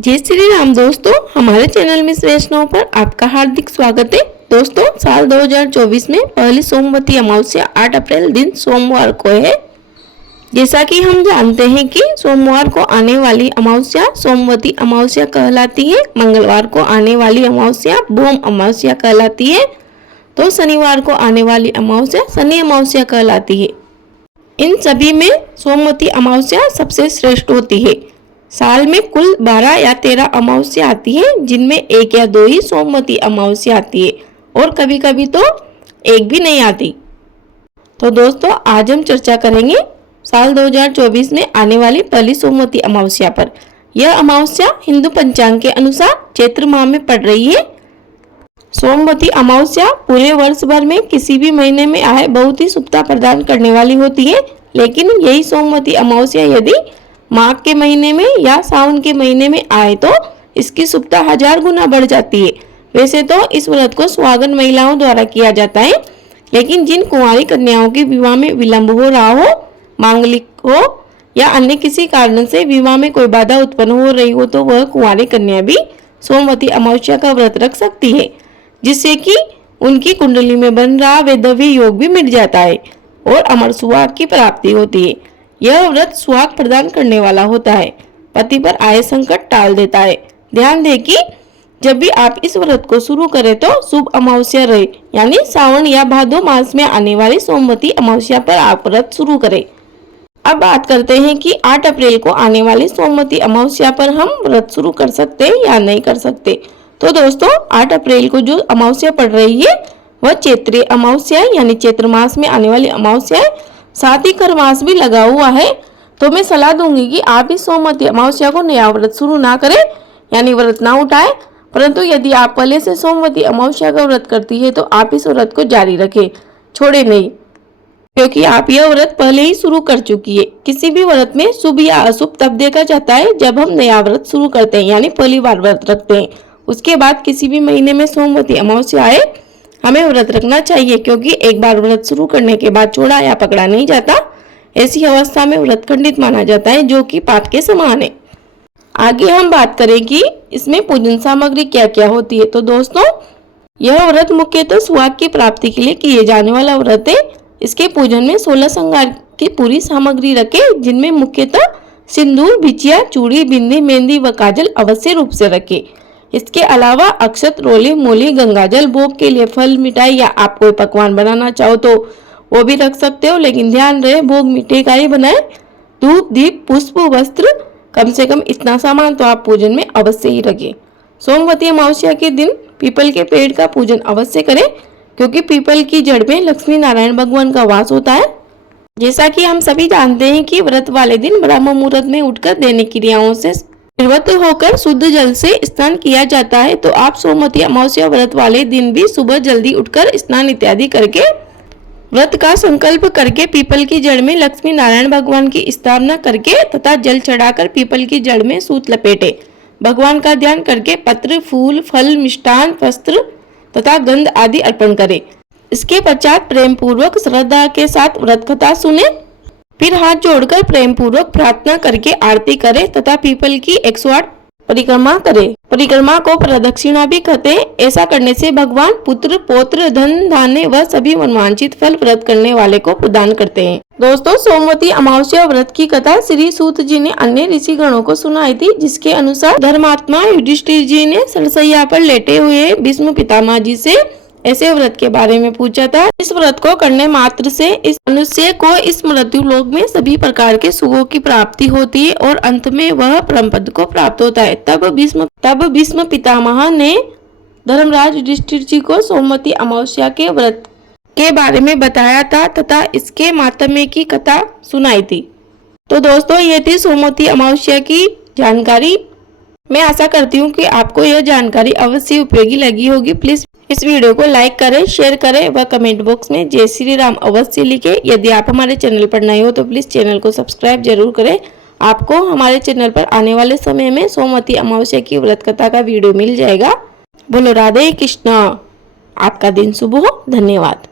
जय श्री राम दोस्तों, हमारे चैनल मिस वैष्णव पर आपका हार्दिक स्वागत है। दोस्तों, साल 2024 में पहली सोमवती अमावस्या 8 अप्रैल दिन सोमवार को है। जैसा कि हम जानते हैं कि सोमवार को आने वाली अमावस्या सोमवती अमावस्या कहलाती है, मंगलवार को आने वाली अमावस्या भौम अमावस्या कहलाती है, तो शनिवार को आने वाली अमावस्या शनि अमावस्या कहलाती है। इन सभी में सोमवती अमावस्या सबसे श्रेष्ठ होती है। साल में कुल 12 या 13 अमावस्या आती है, जिनमें 1 या 2 ही सोमवती अमावस्या आती है और कभी कभी तो एक भी नहीं आती। तो दोस्तों, आज हम चर्चा करेंगे साल 2024 में आने वाली पहली सोमवती अमावस्या पर। यह अमावस्या हिंदू पंचांग के अनुसार चैत्र माह में पड़ रही है। सोमवती अमावस्या पूरे वर्ष भर में किसी भी महीने में आए बहुत ही शुभता प्रदान करने वाली होती है, लेकिन यही सोमवती अमावस्या यदि माघ के महीने में या सावन के महीने में आए तो इसकी शुभता 1000 गुना बढ़ जाती है। वैसे तो इस व्रत को सुहागन महिलाओं द्वारा किया जाता है, लेकिन जिन कुंवारी कन्याओं के विवाह में विलंब हो रहा हो, मांगलिक हो या अन्य किसी कारण से विवाह में कोई बाधा उत्पन्न हो रही हो, तो वह कुंवारी कन्या भी सोमवती अमावस्या का व्रत रख सकती है, जिससे कि उनकी कुंडली में बन रहा वैधव्य योग भी मिट जाता है और अमर सुहाग की प्राप्ति होती है। यह व्रत सुहाग प्रदान करने वाला होता है, पति पर आए संकट टाल देता है। ध्यान दें कि जब भी आप इस व्रत को शुरू करें तो शुभ अमावस्या रहे, यानी सावन या भादो मास में आने वाली सोमवती अमावस्या पर आप व्रत शुरू करें। अब बात करते हैं कि 8 अप्रैल को आने वाली सोमवती अमावस्या पर हम व्रत शुरू कर सकते हैं या नहीं कर सकते। तो दोस्तों, 8 अप्रैल को जो अमावस्या पड़ रही है वह चैत्रीय अमावस्या है, यानी चैत्र मास में आने वाली अमावस्या है। साथ ही कर मास भी लगा हुआ है, तो मैं सलाह दूंगी कि आप इस सोमवती अमावस्या को नया व्रत शुरू ना करें, यानी व्रत ना उठाएं। परंतु यदि आप पहले से सोमवती अमावस्या का व्रत करती है तो आप इस व्रत को जारी रखें, छोड़े नहीं, क्योंकि आप यह व्रत पहले ही शुरू कर चुकी है। किसी भी व्रत में शुभ या अशुभ तब देखा जाता है जब हम नया व्रत शुरू करते हैं, यानी पहली बार व्रत रखते हैं। उसके बाद किसी भी महीने में सोमवती अमावस्या आए हमें व्रत रखना चाहिए, क्योंकि एक बार व्रत शुरू करने के बाद छोड़ा या पकड़ा नहीं जाता। ऐसी अवस्था में व्रत खंडित माना जाता है, जो कि पाप के समान है। आगे हम बात करें कि इसमें पूजन सामग्री क्या क्या होती है। तो दोस्तों, यह व्रत मुख्यतः सुहाग की प्राप्ति के लिए किए जाने वाला व्रत है। इसके पूजन में 16 श्रृंगार की पूरी सामग्री रखें, जिनमें मुख्यतः सिंदूर, बिछिया, चूड़ी, बिंदी, मेहंदी व काजल अवश्य रूप से रखें। इसके अलावा अक्षत, रोली, मूली, गंगाजल, भोग के लिए फल, मिठाई या आप कोई पकवान बनाना चाहो तो वो भी रख सकते हो, लेकिन ध्यान रहे भोग मीठे का ही बनाए। धूप, दीप, पुष्प, वस्त्र, कम से कम इतना सामान तो आप पूजन में अवश्य ही रखें। सोमवती अमावस्या के दिन पीपल के पेड़ का पूजन अवश्य करें, क्योंकि पीपल की जड़ में लक्ष्मी नारायण भगवान का वास होता है। जैसा कि हम सभी जानते हैं कि व्रत वाले दिन ब्रह्म मुहूर्त में उठकर दैनिक क्रियाओं से निवृत्त होकर शुद्ध जल से स्नान किया जाता है, तो आप सोमवती अमावस्या व्रत वाले दिन भी सुबह जल्दी उठकर स्नान इत्यादि करके व्रत का संकल्प करके पीपल की जड़ में लक्ष्मी नारायण भगवान की स्थापना करके तथा जल चढ़ाकर पीपल की जड़ में सूत लपेटे भगवान का ध्यान करके पत्र, फूल, फल, मिष्टान, वस्त्र तथा गंध आदि अर्पण करें। इसके पश्चात प्रेम पूर्वक श्रद्धा के साथ व्रत कथा सुने, फिर हाथ जोड़कर प्रेम पूर्वक प्रार्थना करके आरती करें तथा पीपल की 108 परिक्रमा करें। परिक्रमा को प्रदक्षिणा भी कहते हैं। ऐसा करने से भगवान पुत्र, पौत्र, धन, धान्य व सभी मनवांछित फल व्रत करने वाले को प्रदान करते हैं। दोस्तों, सोमवती अमावस्या व्रत की कथा श्री सूत जी ने अन्य ऋषि गणों को सुनाई थी, जिसके अनुसार धर्मात्मा युधिष्ठिर जी ने सरसैया पर लेटे हुए भीष्म पितामह जी से ऐसे व्रत के बारे में पूछा था। इस व्रत को करने मात्र से इस मनुष्य को इस मृत्यु लोक में सभी प्रकार के सुखों की प्राप्ति होती है और अंत में वह परम पद को प्राप्त होता है। तब भीष्म पितामह ने धर्मराज युधिष्ठिर जी को सोमवती अमावस्या के व्रत के बारे में बताया था तथा इसके मातम्य की कथा सुनाई थी। तो दोस्तों, ये थी सोमवती अमावस्या की जानकारी। मैं आशा करती हूँ कि आपको यह जानकारी अवश्य उपयोगी लगी होगी। प्लीज इस वीडियो को लाइक करें, शेयर करें व कमेंट बॉक्स में जय श्री राम अवश्य लिखें। यदि आप हमारे चैनल पर नए हो तो प्लीज चैनल को सब्सक्राइब जरूर करें। आपको हमारे चैनल पर आने वाले समय में सोमवती अमावस्या की व्रत कथा का वीडियो मिल जाएगा। बोलो राधे कृष्णा। आपका दिन शुभ हो। धन्यवाद।